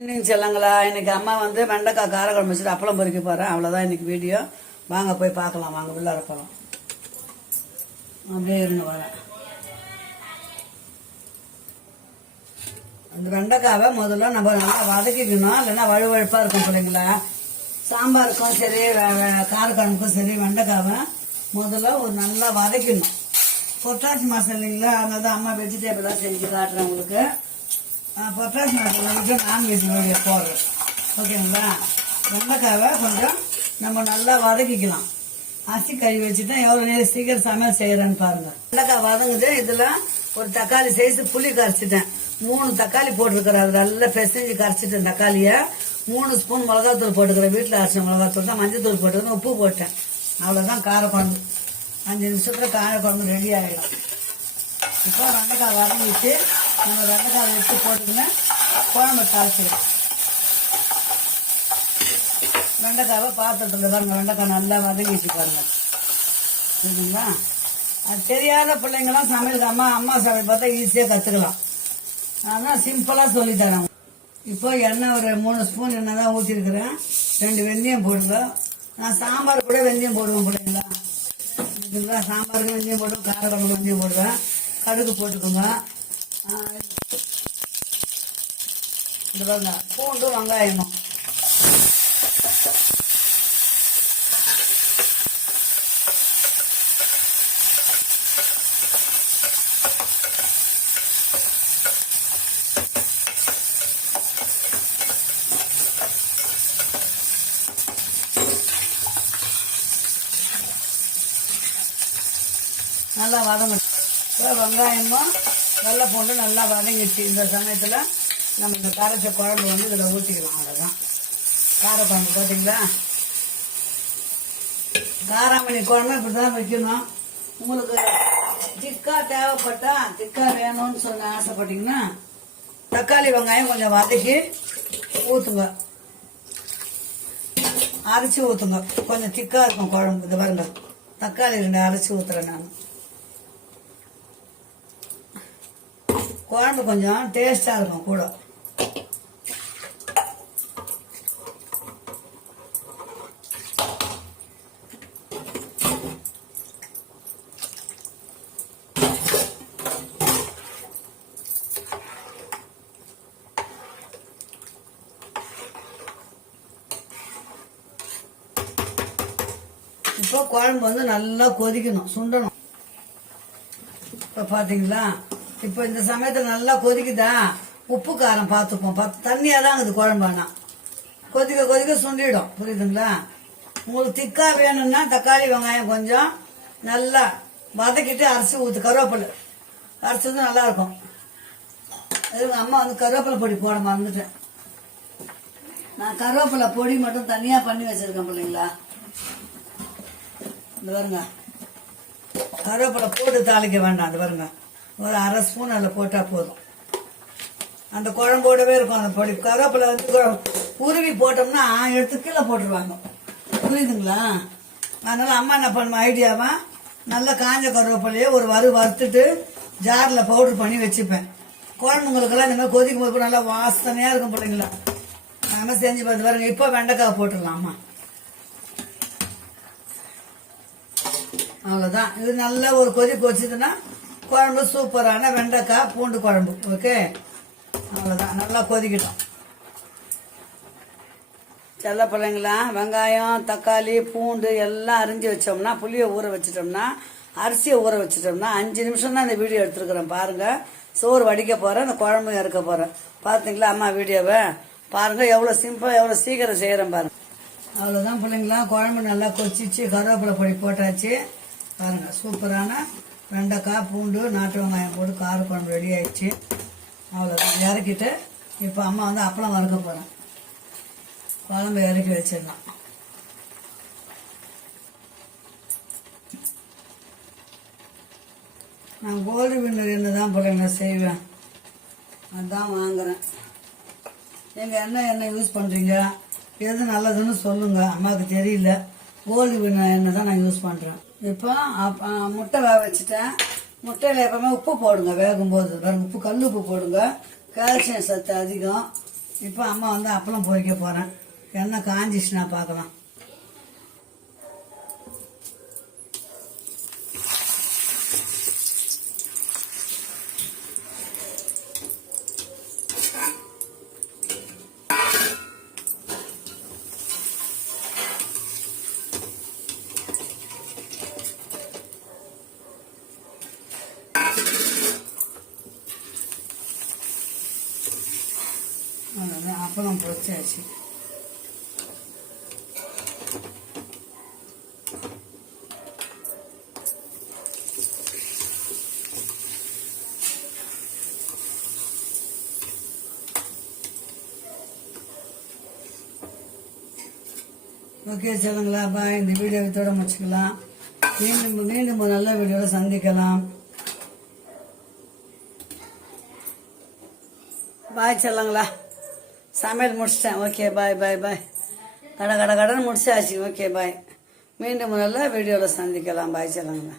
இன்னைக்கு செல்லங்களா இன்னைக்கு அம்மா வந்து வெண்டைக்காய் காரக்குழம்பு வச்சுட்டு அப்பளம் பொறிக்க போகிறேன் அவ்வளோதான் இன்னைக்கு வீடியோ. வாங்க போய் பார்க்கலாம். வாங்க உள்ளார போகலாம் அப்படியே இருங்க வரேன் அந்த வெண்டைக்காவை முதல்ல நம்ம நல்லா வதக்கிக்கணும். இல்லைன்னா வழுவழுப்பாக இருக்கும் பிள்ளைங்களா. சாம்பாருக்கும் சரி வே- வே- காரக்குழம்புக்கும் சரி வெண்டைக்காவை முதல்ல ஒரு நல்லா வதக்கணும் பொட்டாசி மாசம் இல்லைங்களா? அதனால தான் அம்மா வெஜிடேபிளாக செஞ்சு காட்டுறேன் உங்களுக்கு. ஆ, பொட்டாசி மாசம் வந்து நான்வெஜ் ஓகேங்களா வெண்டைக்காவை கொஞ்சம் நம்ம நல்லா வதக்கிக்கலாம். அரிசி கறி வச்சுட்டா எவ்வளோ நேரம் சீக்கிரம் சமையல் செய்கிறேன்னு பாருங்கள் வெண்டைக்காய் வதங்குது. இதில் ஒரு தக்காளி சைஸ் புளி கரைச்சிட்டேன். மூணு தக்காளி போட்டிருக்கிறேன் அது நல்லா பிசைஞ்சு கரைச்சிட்டேன் தக்காளியை. மூணு ஸ்பூன் மிளகாத்தூள் போட்டுக்கிறேன். வீட்டில் அரைச்ச மிளகாத்தூள் தான். மஞ்சள் தூள் போட்டுக்கிறேன். உப்பு போட்டேன். அவ்வளோதான் காரக்குழம்பு. அஞ்சு நிமிஷத்தில் காரக்குழம்பு ரெடி ஆகிடும் இப்போ வெண்டைக்காய் வதங்கிட்டு நம்ம வெண்டைக்காய் எடுத்து போட்டுக்கின்னு குழம்பு தாளிச்சிடும் வெண்டைக்காவை பாத்திரத்தில் பாருங்க வெண்டைக்காய் நல்லா வதங்கிச்சு பாருங்க. சரிங்களா அது தெரியாத பிள்ளைங்களாம் சமையல் அம்மா அம்மா சமையல் பார்த்தா ஈஸியாக கற்றுக்கலாம் ஆனால் சிம்பிளாக சொல்லித்தரேன் இப்போ எண்ணெய் ஒரு மூணு ஸ்பூன் எண்ணெய் தான் ஊற்றிருக்கிறேன் ரெண்டு வெந்தயம் போடுங்க. நான் சாம்பார் கூட வெந்தயம் போடுவேன் பிள்ளைங்களா இதுங்களா சாம்பாருக்கு வெந்தயம் போடுவேன் காரக்குழம்பு வெந்தயம் போடுவேன். கடுகு போட்டுக்கோங்க. இந்த பாருங்க பூண்டு வெங்காயமும். நல்லா வதங்க இப்போ வெங்காயமும் வெள்ளை பூண்டு நல்லா வதங்கிடுச்சு. இந்த சமயத்தில் நம்ம இந்த கரைச்ச குழம்பு வந்து இதில் ஊற்றிக்கலாம் அவ்வளோதான் காரக்குழம்பு பார்த்தீங்களா காராமணி குழம்பு இப்படி தான் வைக்கணும். உங்களுக்கு திக்கா தேவைப்பட்டா திக்கா வேணும்னு சொன்ன ஆசைப்பட்டீங்கன்னா தக்காளி வெங்காயம் கொஞ்சம் வதக்கி ஊற்றுங்க அரைச்சி ஊற்றுங்க கொஞ்சம் திக்கா இருக்கும் குழம்பு. இது பாருங்க தக்காளி ரெண்டு அரைச்சி ஊற்றுறேன் நான். குழம்பு கொஞ்சம் டேஸ்டாக இருக்கும் கூட. இப்போ குழம்பு வந்து நல்லா கொதிக்கணும் சுண்டணும். இப்போ பார்த்தீங்களா இப்போ இந்த சமயத்தில் நல்லா கொதிக்குதா? உப்பு காரம் பார்த்துப்போம். பார்த்து தண்ணியாக தான் இருக்குது குழம்பு கொதிக்க கொதிக்க சுண்டிடும். புரியுதுங்களா? உங்களுக்கு திக்கா வேணும்னா தக்காளி வெங்காயம் கொஞ்சம் நல்லா வதக்கிட்டு அரிசி ஊற்று கருவேப்பிலை. அரிசி வந்து நல்லா இருக்கும் அம்மா வந்து கருவேப்பிலை பொடி போட மறந்துட்டேன். நான் கருவேப்பிலை பொடி மட்டும் தனியாக பண்ணி வச்சிருக்கேன் பிள்ளைங்களா. இந்த பாருங்க. கருவேப்பிலை போட்டு தாளிக்க வேண்டாம். அது பாருங்க. ஒரு அரை ஸ்பூன் அதில் போட்டால் போதும். அந்த குழம்போடவே இருக்கும் அந்த பொடி. கருவேப்பிலை வந்து உருவி போட்டோம்னா எடுத்து கீழே போட்டுருவாங்க. புரியுதுங்களா? அதனால் அம்மா என்ன பண்ணுவோம் ஐடியாவா? நல்லா காஞ்ச கருவேப்பிலையே ஒரு வறு வறுத்துட்டு ஜாரில் பவுடர் பண்ணி வச்சுப்பேன். குழம்புங்களுக்கெல்லாம் இந்த மாதிரி கொதிக்கும் போது நல்லா வாசனையாக இருக்கும் பிள்ளைங்களா? அந்த செஞ்சு பார்த்து பாருங்க இப்போ வெண்டைக்காய் போட்டுடலாம்? அம்மா அவ்வளோதான் இது நல்லா ஒரு கொதி கொச்சுதுன்னா குழம்பு சூப்பரான வெண்டைக்காய் பூண்டு குழம்பு. ஓகே? அவ்வளோதான் நல்லா கொதிக்கட்டும். செல்ல பிள்ளைங்களா வெங்காயம் தக்காளி பூண்டு எல்லாம் அரிஞ்சு வச்சோம்னா புளியை ஊற வச்சிட்டோம்னா அரிசியை ஊற வச்சிட்டோம்னா அஞ்சு நிமிஷம் தான் இந்த வீடியோ எடுத்துருக்குறேன். பாருங்க. சோறு வடிக்க போறேன் இந்த குழம்பு இறக்க போறேன். பார்த்தீங்களா அம்மா வீடியோவை? பாருங்க எவ்வளோ சிம்பிளாக எவ்வளோ சீக்கிரம் செய்கிறேன் பாருங்க. அவ்வளோதான் பிள்ளைங்களா. குழம்பு நல்லா கொச்சிச்சு கருவேப்பிலை பொடி போட்டாச்சு. பாருங்க சூப்பரான வெண்டைக்காய் பூண்டு நாட்டு வெங்காயம் போட்டு கார குழம்பு ரெடி ஆயிடுச்சு. அவ்வளோதான் இறக்கிட்டு இப்போ அம்மா வந்து அப்பளம் வறுக்க போகிறேன் குழம்பு இறக்கி வச்சிடலாம். நான் கோல்டு வின்னர் என்ன தான் பிள்ளைங்க செய்வேன். அதுதான் வாங்குறேன். எங்கள் எண்ணெய் எண்ணெய் யூஸ் பண்ணுறீங்க எது நல்லதுன்னு சொல்லுங்க. அம்மாவுக்கு தெரியல. கோல்டு வின்னர் எண்ணெய் தான் நான் யூஸ் பண்ணுறேன் இப்போ முட்டை வேக வச்சுட்டேன். முட்டையில் எப்பவுமே உப்பு போடுங்க வேகும்போது. பாருங்க உப்பு கல் உப்பு போடுங்க. கால்சியம் சத்து அதிகம். இப்போ அம்மா வந்து அப்பளம் பொறிக்க போகிறேன் என்ன காஞ்சிச்சுன்னா பார்க்கலாம் அவ்வளோதான் அப்பளம் பொரிச்சாச்சு ஓகே சொல்லுங்களா பாய் இந்த வீடியோ இதோட முடிச்சுக்கலாம். மீண்டும் மீண்டும் ஒரு நல்ல வீடியோவில் சந்திக்கலாம். பாய் சொல்லுங்களா. சமையல் முடிச்சிட்டேன். ஓகே பாய் பாய் பாய் கட கட கடன் முடிச்சாச்சு. ஓகே பாய் மீண்டும் ஒரு நல்ல வீடியோவில் சந்திக்கலாம். பாய் சொல்லுங்களா